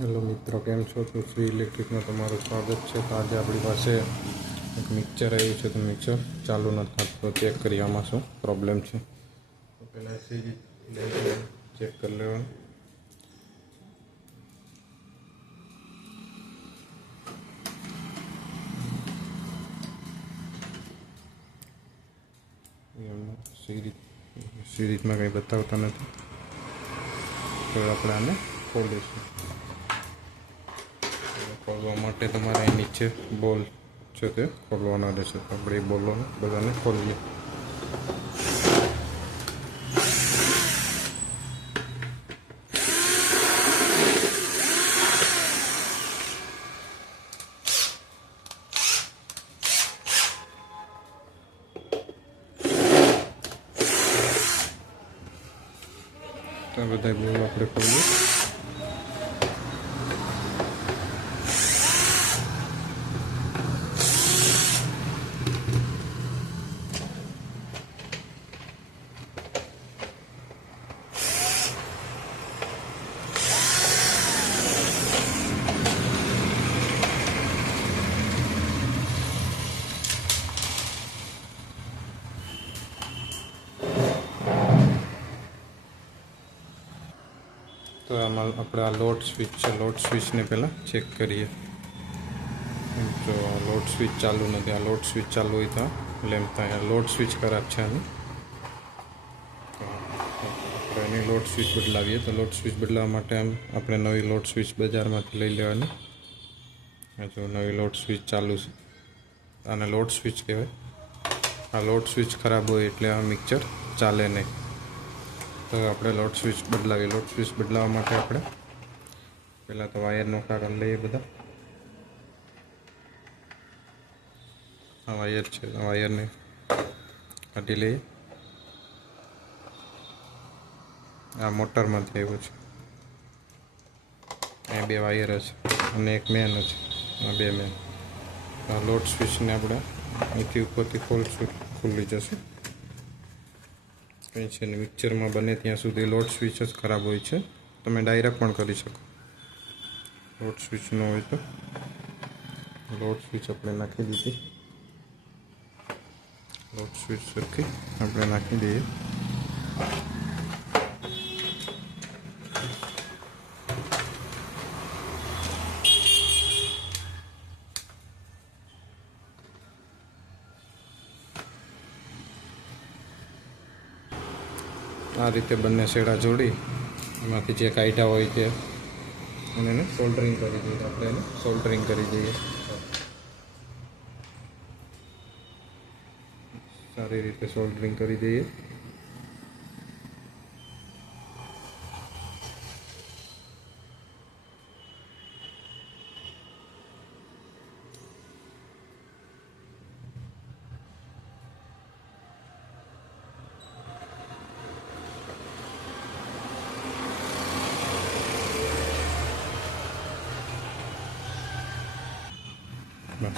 Hello મિત્રો, કેમ છો? તો શ્રી ઇલેક્ટ્રિકમાં તમારું સ્વાગત છે. તો આજે આપણી પાસે એક મિક્સર આવ્યું છે. તો મિક્સર ચાલુ નથી થતું, તો ચેક કરીએ આમાં શું પ્રોબ્લેમ છે. તો પહેલાં સીરી ચેક કરી લેવાનું. સિરીઝમાં કંઈ બતાવતા નથી, તો આપણે આને ખોલીશું. ખોલવા માટે તમારે અહીં નીચે બોલ છે તે ખોલવાના રહેશે. તો આપણે એ બોલોને બધાને ખોલીએ. તો બધા બોલ આપણે ખોલીએ. તો આમાં આપણે આ લોડ સ્વિચ છે, લોડ સ્વિચને પહેલાં ચેક કરીએ. જો લોડ સ્વિચ ચાલુ નથી, આ લોડ સ્વિચ ચાલુ હોય તો લેમ્પ થાય. લોડ સ્વિચ ખરાબ છે આની. તો આપણે એની લોડ સ્વિચ બદલાવીએ. તો લોડ સ્વિચ બદલાવવા માટે આપણે નવી લોડ સ્વિચ બજારમાંથી લઈ લેવાની. જો નવી લોડ સ્વિચ ચાલુ છે, આને લોડ સ્વિચ કહેવાય. આ લોડ સ્વિચ ખરાબ હોય એટલે આ મિક્સર ચાલે નહીં. તો આપણે લોડ સ્વિચ બદલાવીએ. લોડ સ્વિચ બદલાવવા માટે આપણે પહેલાં તો વાયર નોખા કરી લઈએ બધા. આ વાયર છે, આ વાયરને કાઢી લઈએ. આ મોટરમાંથી આવ્યું છે. આ બે વાયર છે અને એક મેન છે. આ બે મેન. આ લોડ સ્વિચને આપણે અહીંથી ઉપરથી ખોલશું, ખુલ્લી જશે. કંઈ છે ને, મિક્સરમાં બને ત્યાં સુધી લોડ સ્વિચ જ ખરાબ હોય છે. તમે ડાયરેક્ટ પણ કરી શકો. લોડ સ્વિચ ન હોય તો લોડ સ્વિચ આપણે નાખી દીધી. લોડ સ્વિચ સરખી આપણે નાખી દઈએ. આ રીતે બંને છેડા જોડી એમાંથી જે કાઢ્યા હોય તે એને સોલ્ડરિંગ કરી દઈએ. આપણે એને સોલ્ડરિંગ કરી દઈએ સારી રીતે સોલ્ડરિંગ કરી દઈએ.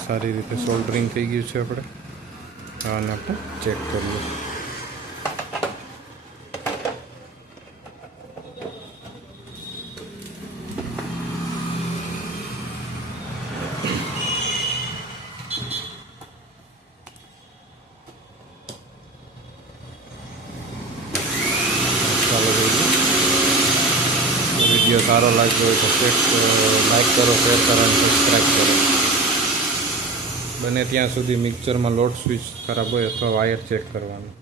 સારી રીતે સોલ્ડરિંગ થઈ ગયું છે. આપણે આને આપણે ચેક કરીએ. ચાલો જોઈએ. વિડીયો સારો લાગ્યો હોય તો લાઈક કરો, શેર કરો અને સબસ્ક્રાઈબ કરો. બને ત્યાં સુધી મિક્સરમાં લોડ સ્વિચ ખરાબ હોય અથવા વાયર ચેક કરવાનું.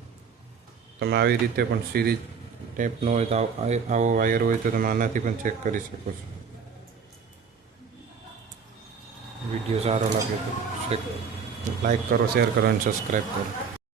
તમે આવી રીતે પણ સિરીઝ ટેપ ન હોય તો આવો વાયર હોય તો તમે આનાથી પણ ચેક કરી શકો છો. વિડીયો સારો લાગે તો લાઈક કરો, શેર કરો અને સબસ્ક્રાઈબ કરો.